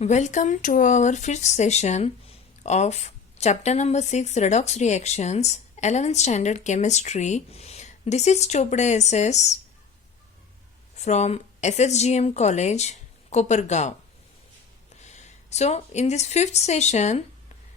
Welcome to our fifth session of chapter number 6 Redox Reactions, 11th Standard Chemistry. This is Chopra SS from SSGM College, Kopargaon. So, in this fifth session,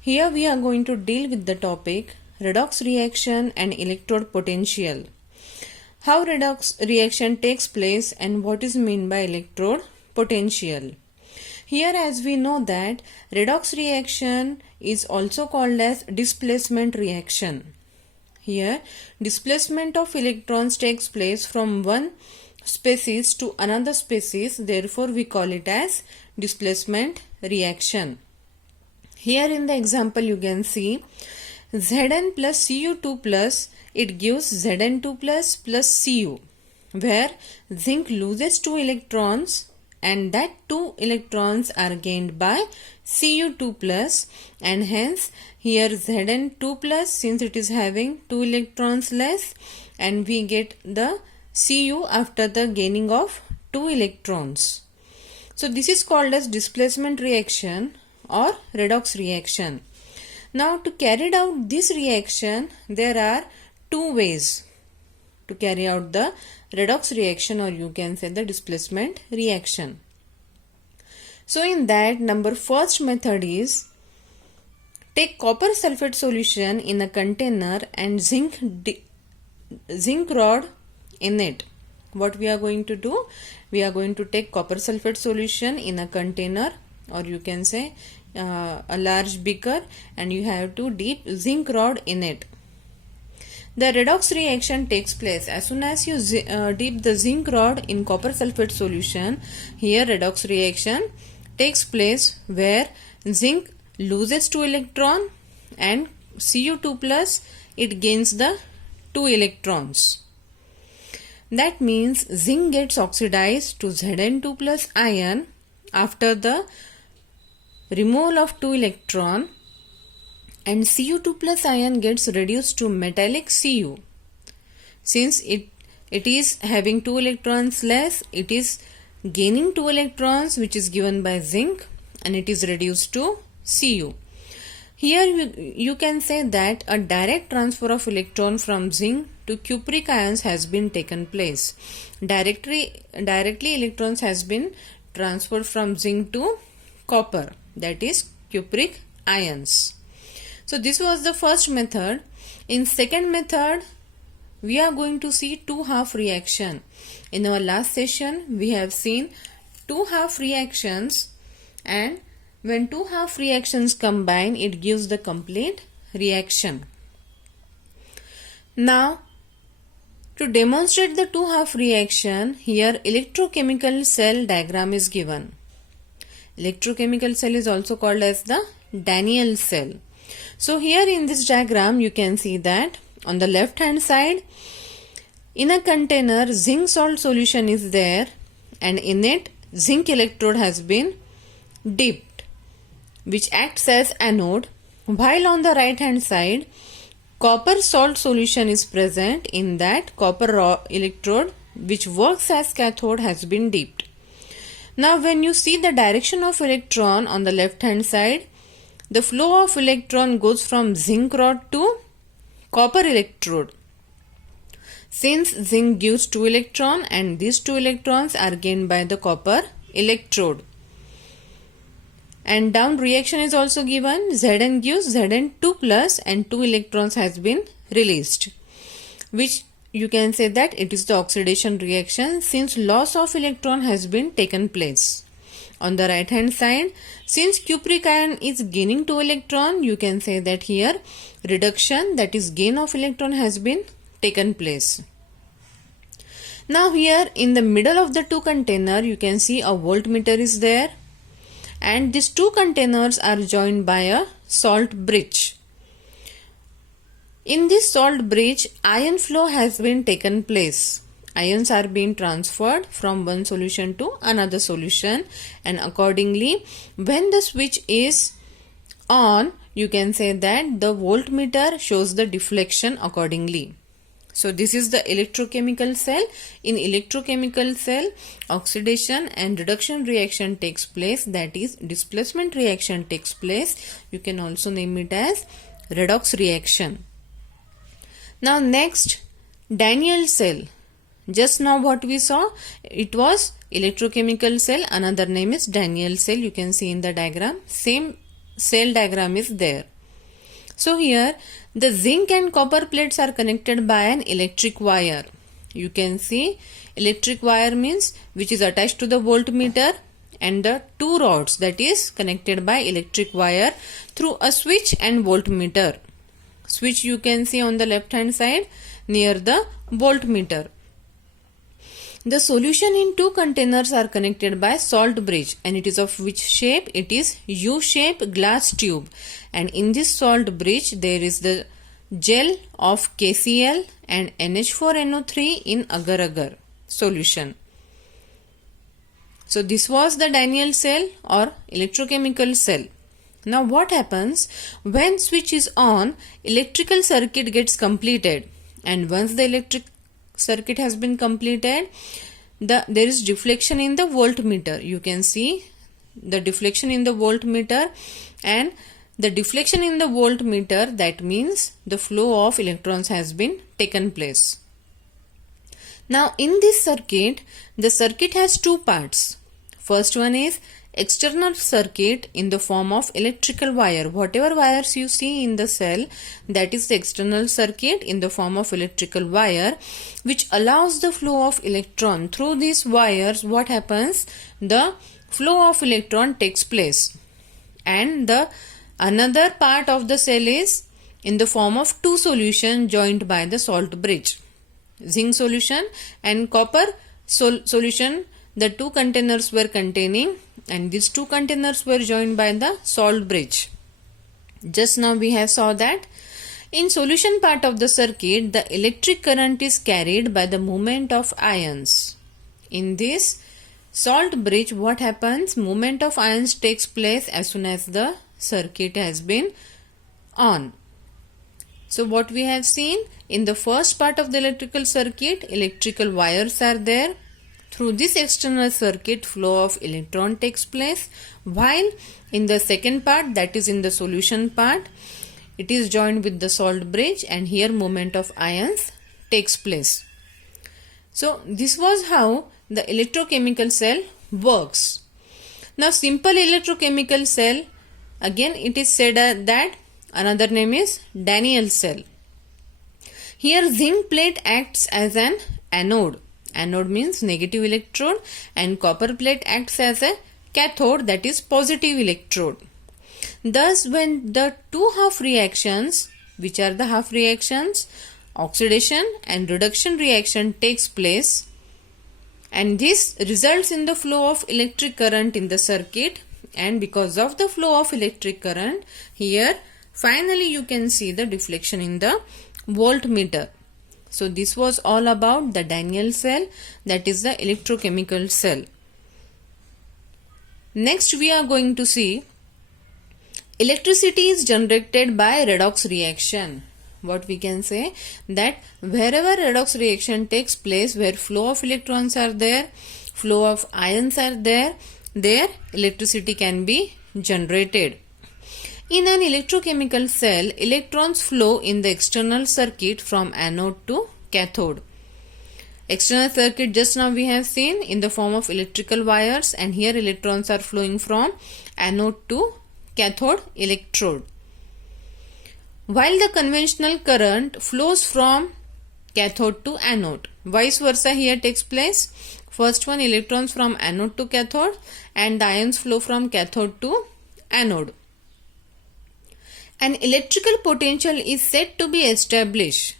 here we are going to deal with the topic redox reaction and electrode potential. How redox reaction takes place and what is meant by electrode potential. Here, as we know that redox reaction is also called as displacement reaction. Here, displacement of electrons takes place from one species to another species, therefore we call it as displacement reaction. Here in the example you can see Zn plus Cu2 plus, it gives Zn2 plus Cu, where zinc loses 2 electrons and that 2 electrons are gained by Cu2 plus, and hence here Zn2 plus, since it is having 2 electrons less, and we get the Cu after the gaining of 2 electrons. So this is called as displacement reaction or redox reaction. Now to carry out this reaction, there are two ways to carry out the redox reaction, or you can say the displacement reaction. So in that, first method is take copper sulfate solution in a container and zinc rod in it. What we are going to do? We are going to take copper sulfate solution in a container, or you can say a large beaker, and you have to dip zinc rod in it. The redox reaction takes place as soon as you dip the zinc rod in copper sulfate solution. Here redox reaction takes place where zinc loses 2 electron and Cu2 plus, it gains the 2 electrons. That means zinc gets oxidized to Zn2 plus ion after the removal of 2 electron, and Cu2 plus ion gets reduced to metallic Cu. Since it is having 2 electrons less, it is gaining 2 electrons which is given by zinc, and it is reduced to Cu. Here you can say that a direct transfer of electron from zinc to cupric ions has been taken place. Directly electrons has been transferred from zinc to copper, that is cupric ions. So this was the first method. In second method, we are going to see two half reaction. In our last session, we have seen two half reactions, and when two half reactions combine, it gives the complete reaction. Now, to demonstrate the two half reaction, here electrochemical cell diagram is given. Electrochemical cell is also called as the Daniell cell. So here in this diagram you can see that on the left hand side, in a container zinc salt solution is there, and in it zinc electrode has been dipped, which acts as anode, while on the right hand side copper salt solution is present. In that copper electrode, which works as cathode, has been dipped. Now when you see the direction of electron on the left hand side, the flow of electron goes from zinc rod to copper electrode. Since zinc gives 2 electrons and these 2 electrons are gained by the copper electrode. And down reaction is also given. Zn gives Zn2 plus and 2 electrons has been released, which you can say that it is the oxidation reaction, since loss of electron has been taken place. On the right hand side, since cupric ion is gaining 2 electron, you can say that here reduction, that is gain of electron, has been taken place. Now here in the middle of the two container, you can see a voltmeter is there, and these two containers are joined by a salt bridge. In this salt bridge, ion flow has been taken place. Ions are being transferred from one solution to another solution, and accordingly when the switch is on, you can say that the voltmeter shows the deflection accordingly. So this is the electrochemical cell. In electrochemical cell, oxidation and reduction reaction takes place, that is displacement reaction takes place. You can also name it as redox reaction. Now next, Daniell cell. Just now what we saw, it was electrochemical cell, another name is Daniell cell. You can see in the diagram, same cell diagram is there. So here the zinc and copper plates are connected by an electric wire. You can see electric wire means which is attached to the voltmeter, and the two rods that is connected by electric wire through a switch and voltmeter. Switch you can see on the left hand side near the voltmeter. The solution in two containers are connected by salt bridge, and it is of which shape? It is U-shaped glass tube, and in this salt bridge there is the gel of KCl and NH4NO3 in agar-agar solution. So this was the Daniell cell or electrochemical cell. Now what happens when switch is on? Electrical circuit gets completed, and once the electric circuit has been completed, there is deflection in the voltmeter. You can see the deflection in the voltmeter, and the deflection in the voltmeter, that means the flow of electrons has been taken place. Now in this circuit, the circuit has two parts. First one is external circuit in the form of electrical wire. Whatever wires you see in the cell, that is the external circuit in the form of electrical wire, which allows the flow of electron. Through these wires, what happens? The flow of electron takes place. And the another part of the cell is in the form of two solutions joined by the salt bridge. Zinc solution and copper solution, the two containers were containing, and these two containers were joined by the salt bridge. Just now we have saw that in solution part of the circuit, the electric current is carried by the movement of ions. In this salt bridge, what happens? Movement of ions takes place as soon as the circuit has been on. So what we have seen, in the first part of the electrical circuit, electrical wires are there. Through this external circuit, flow of electron takes place, while in the second part, that is in the solution part, it is joined with the salt bridge, and here movement of ions takes place. So this was how the electrochemical cell works. Now simple electrochemical cell, again it is said that another name is Daniell cell. Here zinc plate acts as an anode. Anode means negative electrode, and copper plate acts as a cathode, that is positive electrode. Thus when the two half reactions, which are the half reactions, oxidation and reduction reaction takes place, and this results in the flow of electric current in the circuit, and because of the flow of electric current, here finally you can see the deflection in the voltmeter. So this was all about the Daniell cell, that is the electrochemical cell. Next we are going to see electricity is generated by redox reaction. What we can say, that wherever redox reaction takes place, where flow of electrons are there, flow of ions are there, electricity can be generated. In an electrochemical cell, electrons flow in the external circuit from anode to cathode. External circuit just now we have seen in the form of electrical wires, and here electrons are flowing from anode to cathode electrode. While the conventional current flows from cathode to anode, vice versa here takes place. First one, electrons from anode to cathode, and the ions flow from cathode to anode. An electrical potential is said to be established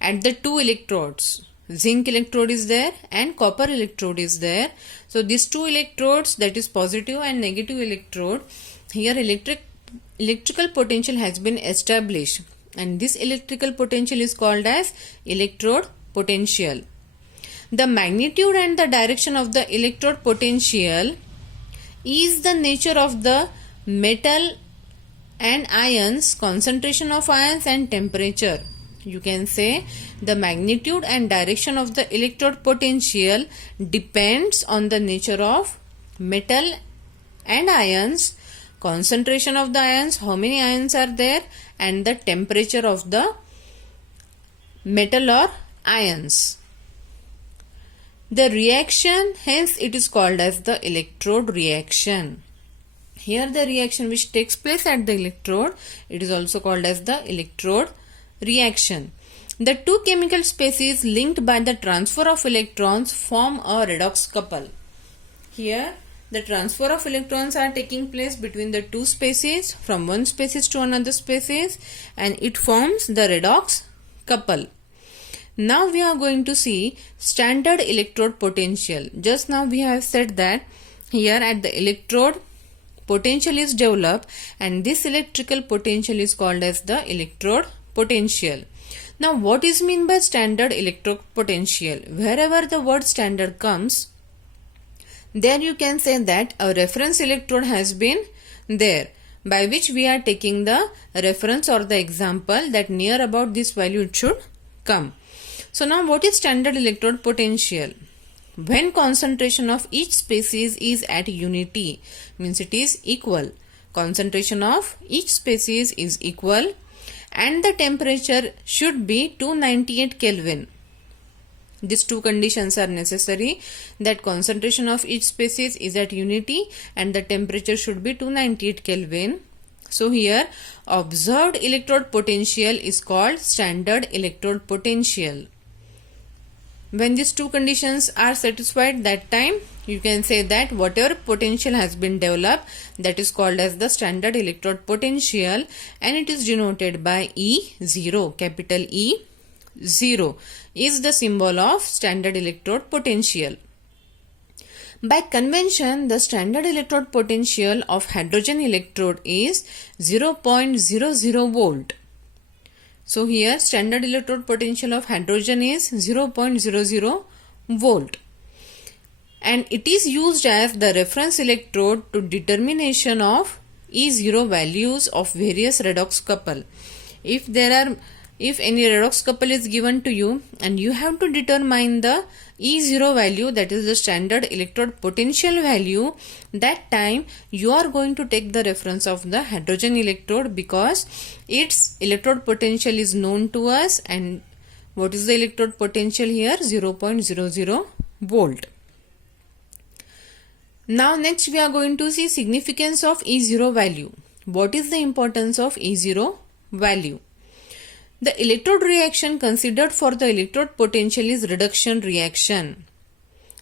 at the two electrodes. Zinc electrode is there and copper electrode is there. So these two electrodes, that is positive and negative electrode, here electrical potential has been established, and this electrical potential is called as electrode potential. The magnitude and the direction of the electrode potential is the nature of the metal and ions, concentration of ions and temperature. you can say the magnitude and direction of the electrode potential depends on the nature of metal and ions, concentration of the ions, how many ions are there, and the temperature of the metal or ions. The reaction, hence it is called as the electrode reaction. Here the reaction which takes place at the electrode, it is also called as the electrode reaction. The two chemical species linked by the transfer of electrons form a redox couple. Here the transfer of electrons are taking place between the two species from one species to another species, and it forms the redox couple. Now we are going to see standard electrode potential. Just now we have said that here at the electrode potential is developed, and this electrical potential is called as the electrode potential. Now what is meant by standard electrode potential? Wherever the word standard comes, there you can say that a reference electrode has been there, by which we are taking the reference or the example that near about this value it should come. So now what is standard electrode potential? When concentration of each species is at unity, means it is equal. Concentration of each species is equal and the temperature should be 298 Kelvin. These two conditions are necessary, that concentration of each species is at unity and the temperature should be 298 Kelvin. So here observed electrode potential is called standard electrode potential. When these two conditions are satisfied, that time you can say that whatever potential has been developed, that is called as the standard electrode potential, and it is denoted by E0. Capital E0 is the symbol of standard electrode potential. By convention, the standard electrode potential of hydrogen electrode is 0.00 volt. So here standard electrode potential of hydrogen is 0.00 volt, and it is used as the reference electrode to determination of E0 values of various redox couple. If any redox couple is given to you and you have to determine the E0 value, that is the standard electrode potential value, that time you are going to take the reference of the hydrogen electrode, because its electrode potential is known to us. And what is the electrode potential here? 0.00 volt. Now next we are going to see significance of E0 value. What is the importance of E0 value? The electrode reaction considered for the electrode potential is reduction reaction.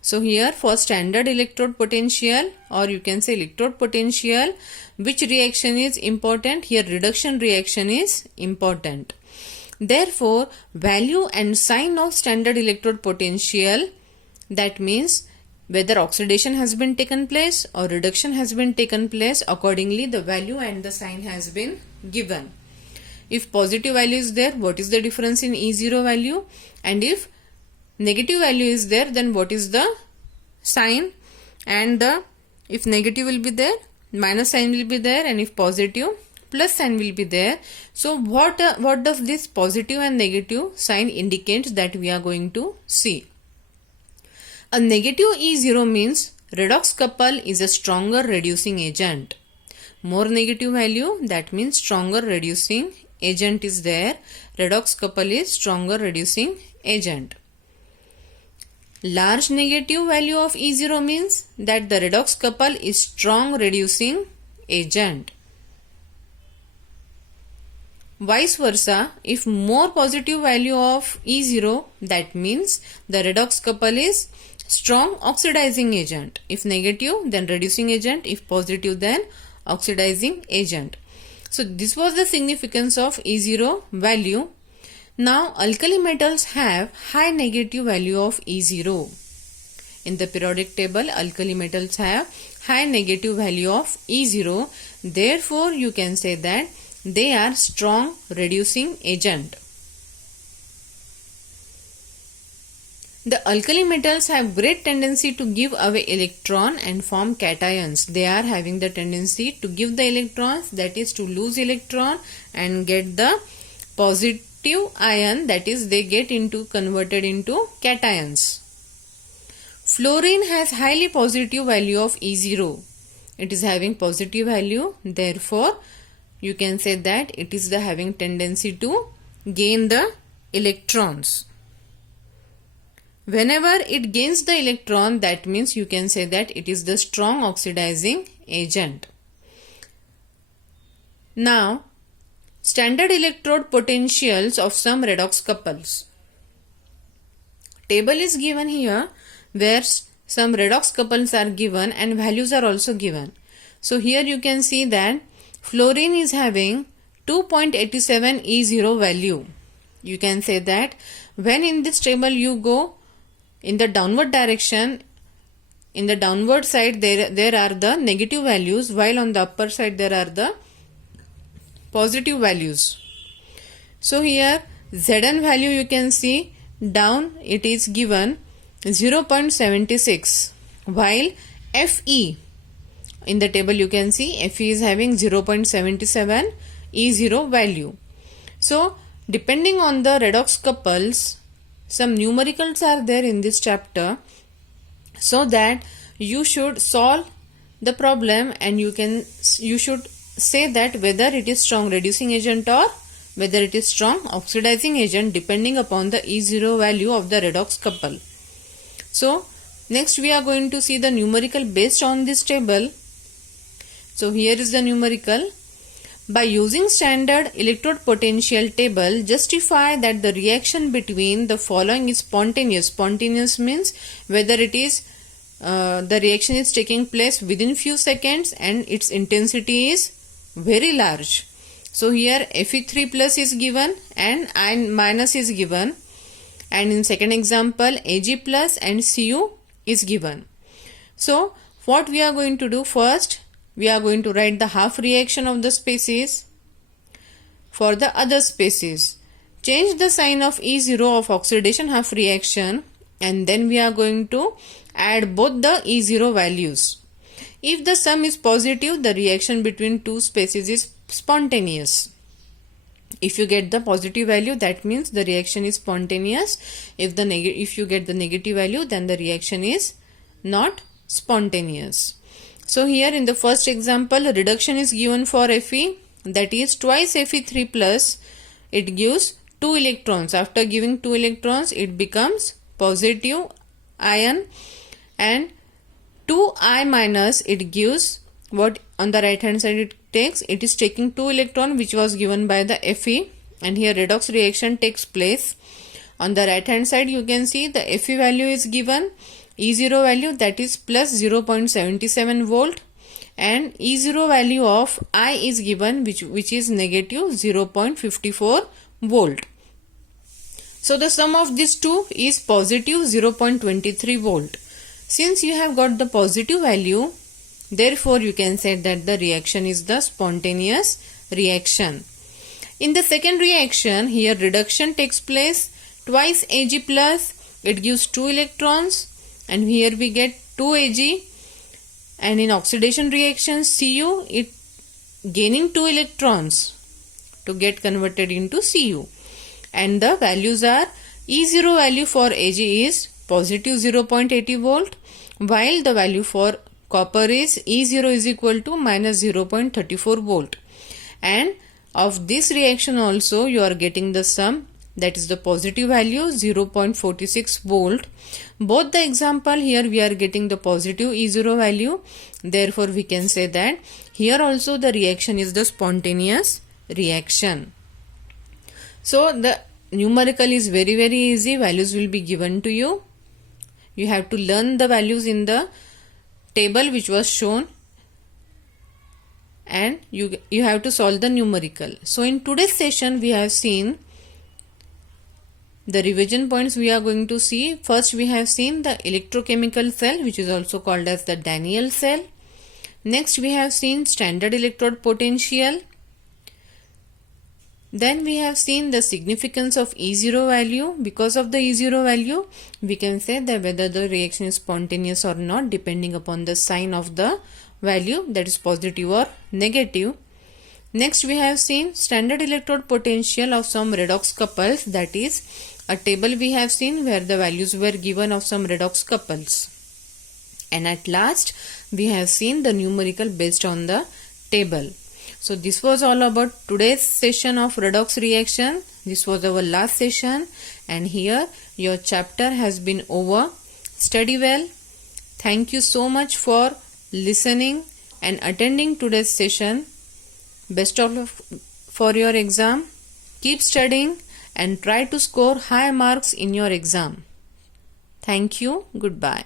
So here for standard electrode potential, or you can say electrode potential, which reaction is important? Here reduction reaction is important. Therefore, value and sign of standard electrode potential, that means whether oxidation has been taken place or reduction has been taken place, accordingly the value and the sign has been given. If positive value is there, what is the difference in E0 value? And if negative value is there, then what is the sign? And if negative will be there, minus sign will be there, and if positive, plus sign will be there. So what does this positive and negative sign indicate, that we are going to see? A negative E0 means redox couple is a stronger reducing agent. More negative value, that means stronger reducing agent is there. Redox couple is stronger reducing agent. Large negative value of E0 means that the redox couple is strong reducing agent. Vice versa, if more positive value of E0, that means the redox couple is strong oxidizing agent. If negative, then reducing agent. If positive, then oxidizing agent. So this was the significance of E0 value. Now alkali metals have high negative value of E0. In the periodic table, alkali metals have high negative value of E0. Therefore, you can say that they are strong reducing agent. The alkali metals have great tendency to give away electron and form cations. They are having the tendency to give the electrons, that is to lose electron and get the positive reactive ion, that is they get converted into cations. Fluorine has highly positive value of E0. It is having positive value, therefore you can say that it is having tendency to gain the electrons. Whenever it gains the electron, that means you can say that it is the strong oxidizing agent. Now, standard electrode potentials of some redox couples. Table is given here where some redox couples are given and values are also given. So here you can see that fluorine is having 2.87 E0 value. You can say that when in this table you go in the downward direction, in the downward side there are the negative values, while on the upper side there are the positive values. So here Zn value you can see down it is given 0.76, while Fe in the table you can see Fe is having 0.77 E0 value. So depending on the redox couples, some numericals are there in this chapter, so that you should solve the problem and you should say that whether it is strong reducing agent or whether it is strong oxidizing agent, depending upon the E0 value of the redox couple. So next we are going to see the numerical based on this table. So here is the numerical. By using standard electrode potential table, justify that the reaction between the following is spontaneous. Spontaneous means whether it is the reaction is taking place within few seconds and its intensity is very large. So here Fe3 plus is given and I minus is given, and in second example Ag plus and Cu is given. So what we are going to do, first we are going to write the half reaction of the species. For the other species, change the sign of E0 of oxidation half reaction, and then we are going to add both the E0 values. If the sum is positive, the reaction between two species is spontaneous. If you get the positive value, that means the reaction is spontaneous. If you get the negative value, then the reaction is not spontaneous. So here in the first example, reduction is given for Fe, that is twice Fe3 plus, it gives 2 electrons. After giving 2 electrons, it becomes positive ion, and 2I minus it gives what on the right hand side it is taking 2 electron which was given by the Fe, and here redox reaction takes place. On the right hand side you can see the Fe value is given, E0 value that is plus 0.77 volt, and E0 value of I is given which is negative 0.54 volt. So the sum of these two is positive 0.23 volt. Since you have got the positive value, therefore you can say that the reaction is the spontaneous reaction. In the second reaction, here reduction takes place, twice Ag plus, it gives 2 electrons, and here we get 2 Ag, and in oxidation reaction Cu, it gaining 2 electrons to get converted into Cu, and the values are E0 value for Ag is positive 0.80 volt, while the value for copper is E0 is equal to minus 0.34 volt. And of this reaction also you are getting the sum, that is the positive value 0.46 volt. Both the example here we are getting the positive E0 value, therefore we can say that here also the reaction is the spontaneous reaction. So the numerical is very easy, values will be given to you. You have to learn the values in the table which was shown, and you have to solve the numerical. So in today's session we have seen the revision points we are going to see. First we have seen the electrochemical cell, which is also called as the Daniell cell. Next we have seen standard electrode potential. Then we have seen the significance of E0 value. Because of the E0 value, we can say that whether the reaction is spontaneous or not, depending upon the sign of the value, that is positive or negative. Next we have seen standard electrode potential of some redox couples, that is a table we have seen where the values were given of some redox couples. And at last we have seen the numerical based on the table. So this was all about today's session of redox reaction. This was our last session and here your chapter has been over. Study well. Thank you so much for listening and attending today's session. Best of luck for your exam. Keep studying and try to score high marks in your exam. Thank you. Goodbye.